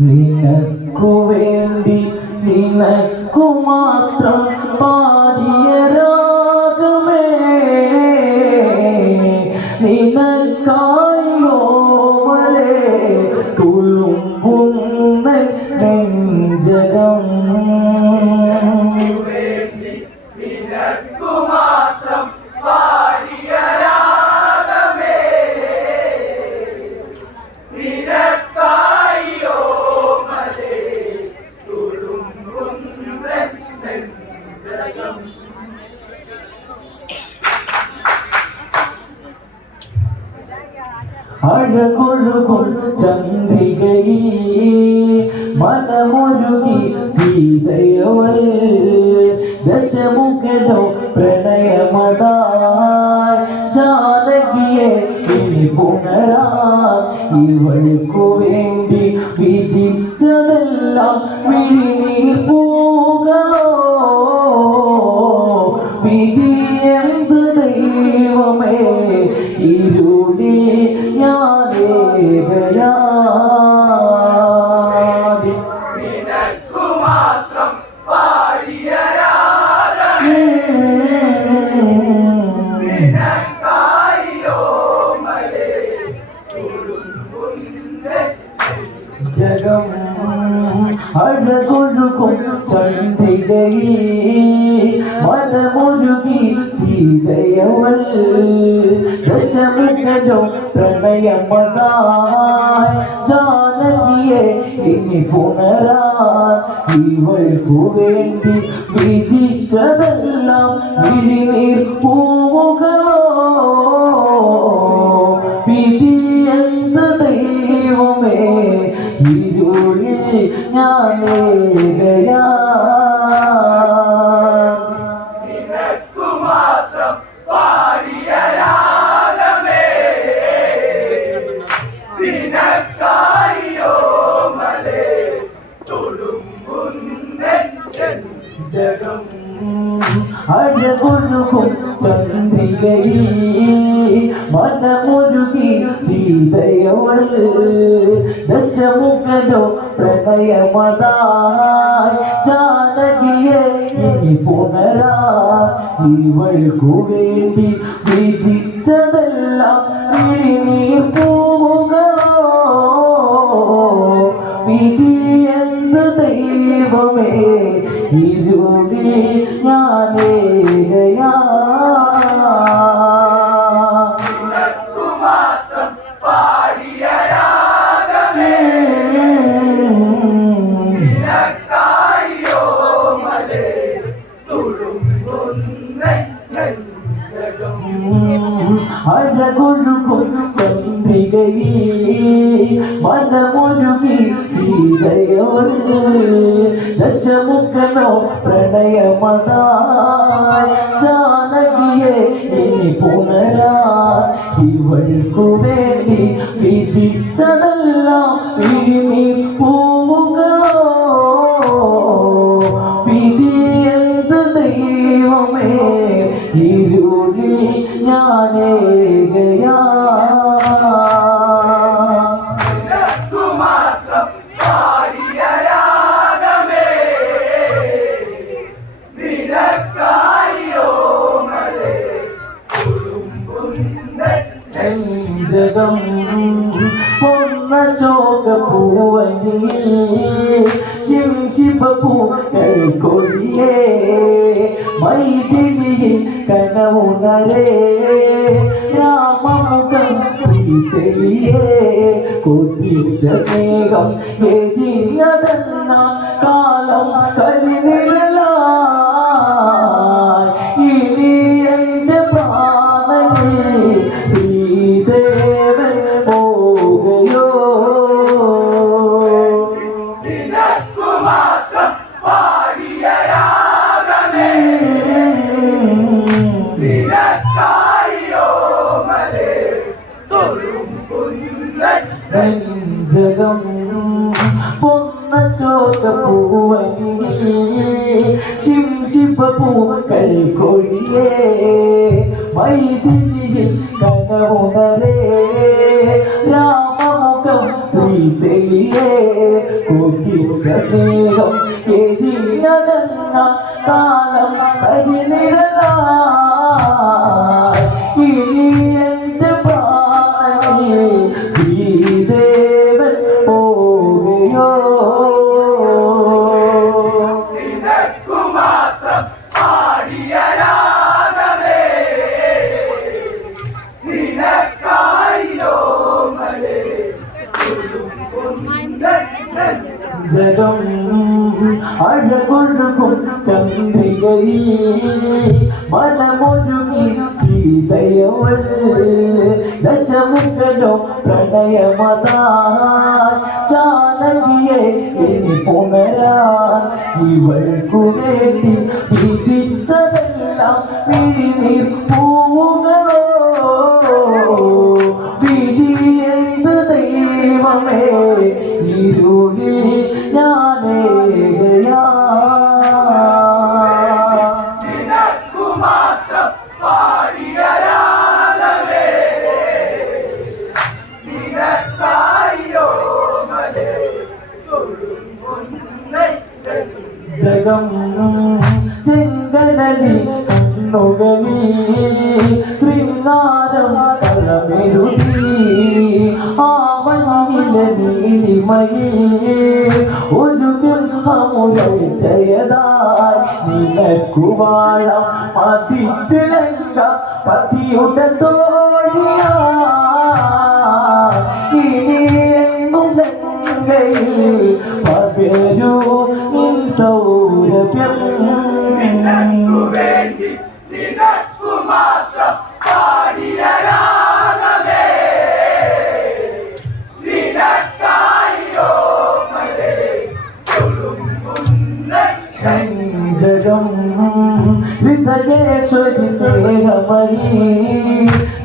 നിനക്കു വേണ്ടി നിനക്കു മാത്രം പാടിയ രാഗമേ നിനക്കായോ അഴകൊഴുകും ചന്ദ്രികയിൽ മനമൊഴുകി സീതയവൾ. ദശമുഖനോ പ്രണയമതായി. ജാനകിയെ ഇനി പുണരാൻ ഇവൾക്കു വേണ്ടി വിധിച്ചതെല്ലാം സീതയവൾ ദശമുഖനോ പ്രണയമതായി ജാനകിയെ ഇനി പുണരാൻ ഇവൾക്കു വേണ്ടി വിധിച്ചതെല്ലാം വിഴിനീർ പൂവുകളോ വിധി എന്ത് ദൈവമേ ഇരുളിൽ ജഗം അഴകൊഴുകും ചന്ദ്രികയിൽ. മനമൊരുകി സീതയവൾ ദശമുഖനോ പ്രണയമതായി. ജാനകിയെ ഇനി പുനരാ ഇവൾക്കു വേണ്ടി വിധിച്ചതെല്ലാം വിഴിനീർ പൂവുകളോ അഴകൊഴുകും ചന്ദ്രികയിൽ മനമൊരുകി സീതയോട് ദശമുഖനോ പ്രണയമതായി ജാനകിയെ ഇനി പുനരാ ഇവൾക്കു വേണ്ടി വിധിച്ചതെല്ലാം വിഴിനീർ കൊടിയേ മൈതിരിയിൽ കനവുണരേ രാമമുഖം സീതയിയേ കൊതിച്ച സ്നേഹം എരിഞ്ഞടന്ന കാലം കരിനിഴലായി. ഇനി എന്റെ പ്രാണനിൽ ശ്രീദേവൻ പോകയോ നെഞ്ചകം പൊന്ന ശോക പൂവനി ശിംശിപ്പ പൂക്കൾ കൊടിയേ മൈതിരിയിൽ കനവുണരേ രാമമുഖം ശ്രീതയിൽ മലേ ജഗം അഴകൊഴുകും ചന്ദ്രികയിൽ മനമൊരുങ്ങി സീതയവൾ ദശമുഖനോ പ്രണയമതാ ജാനകിയെ ഇനി പുണരാൻ ഇവൾക്കു വേണ്ടി വിധിച്ചതെല്ലാം വിഴിനീർ പൂവുകളോ? വിധി എന്ത് ദൈവമേ ഇരുളിൽ കണ്ണുകളി ശ്രീനാരായണ കളമെഴുതി ആവണിയിലെ നീലിമയിൽ ഒരു സിംഹമുരച്ചയതായി നിനക്കു വാഴം മതിച്ചിലങ്ക പതിയുടെ തോഴിയാ ഇനി ലങ്കയിൽ പകരൂ നിൻ സൗരഭ്യം നിനക്കു വേണ്ടി നിനക്കു മാത്രം പാടിയ രാഗമേ നിനക്കായോ ജഗം ഹൃദയേശ്വരി സ്നേഹമയി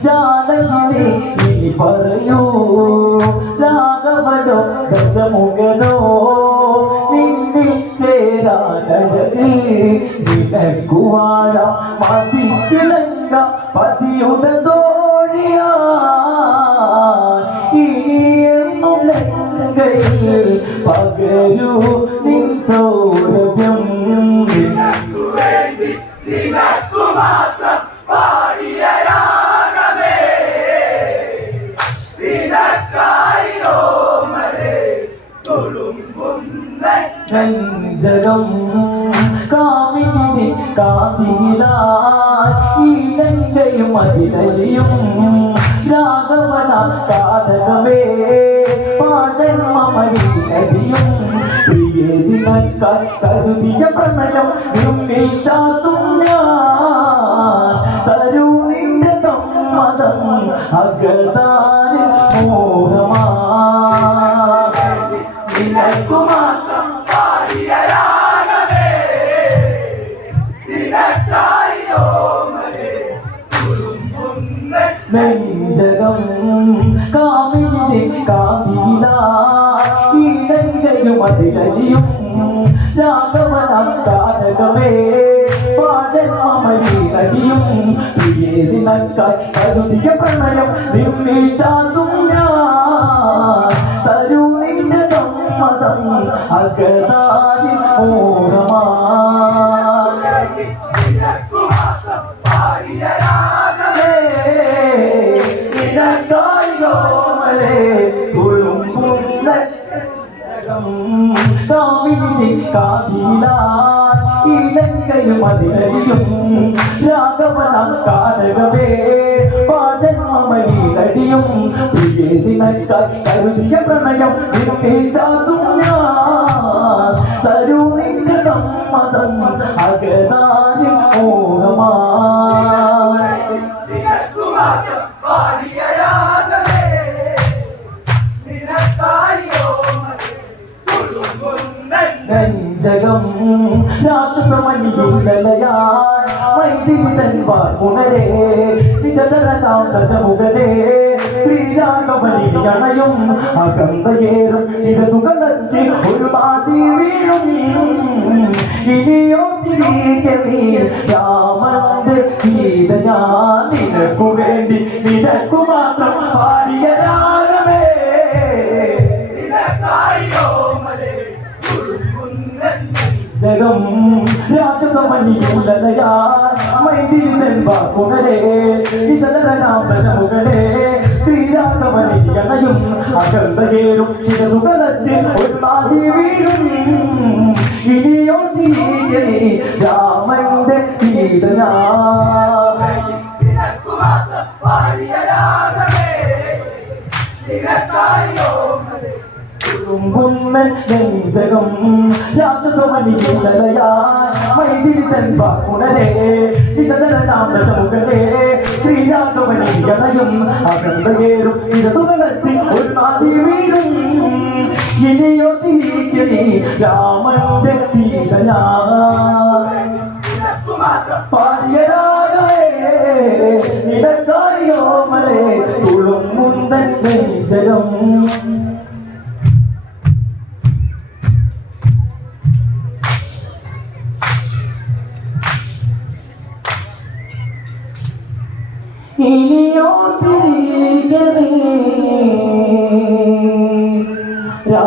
ജാനകിനി ഇനി പറയൂ രാഘവനോ ദശമുഖനോ നിന്നി ചേരാനഴകി നിനക്കു വാഴാം മതിച്ചിലങ്ക പതിയുടെ തോഴിയാ ലങ്കയും അതിലയും രാഘവന കാതകമേ പാചകമരിയും പ്രിയതിനക്കായി കരുതിയ പ്രണയം നിന്നിൽ ചാത്തും ഞാൻ. തരൂ നിന്റെ സമ്മതം അഗതാരിൽ മോഹമാ ഈടങ്കയും അതിലലിയും രാഘവനം കാടകമേ പാജന്മമരിയും പ്രിയേതിനക്കായി കരുതിയ പ്രണയം നിന്നിൽ ചാതും ഞാൻ തരൂ നിന്റെ സമ്മതം അകതാരിൽ മോഹമാ അതിലരിയും രാഘവന കാടകമേ പാജന്മമരിയടിയും പ്രിയതിനക്കായി കരുതിയ പ്രണയം നിന്നെ ചാതും ഞാൻ തരൂ നിന്റെ സമ്മതം അകതാരിൽ പുനരേ വിചതരതാം ദശമുഖനേ ശ്രീരാഗമണിയണയും അകന്തയേറും ശിവസുഖത്തി ഒരു പാതി വീഴും ഇനിയോ തിരികെ നീ രാമന്റെ ഗീത ഞാൻ നിനക്കു വേണ്ടി നിനക്കു മാത്രം പാടിയ രാഗമേ ജഗം രാജസമനിയും ലതയാ വാക്കുകളെ വിശദനാം ദശമുകളെ ശ്രീരാഘവനിയണയും അകന്തയേറും ശിരസുകളത്തിൽ ഒരു നാദി വീഴും. ഇനിയോ തിരികെ രാമന്റെ സീതനാ. പാടിയ രാഗമേ. നിനക്കായോ മലേ കുറുമ്പുന്നൻ നെഞ്ചകം. രാജസമനിയുള്ളതയാൽ മൈതിരിതൻ വാക്കുകളെ വിശദനാം ദശമുകളെ ശ്രീരാഘവനിയണയും അകന്തയേറും ശിരസുകളത്തിൽ ഒരു നാദി വീഴും. ഇനിയോ തിരികെ രാമന്റെ ഇനിയോ തിരികെ സീതനാ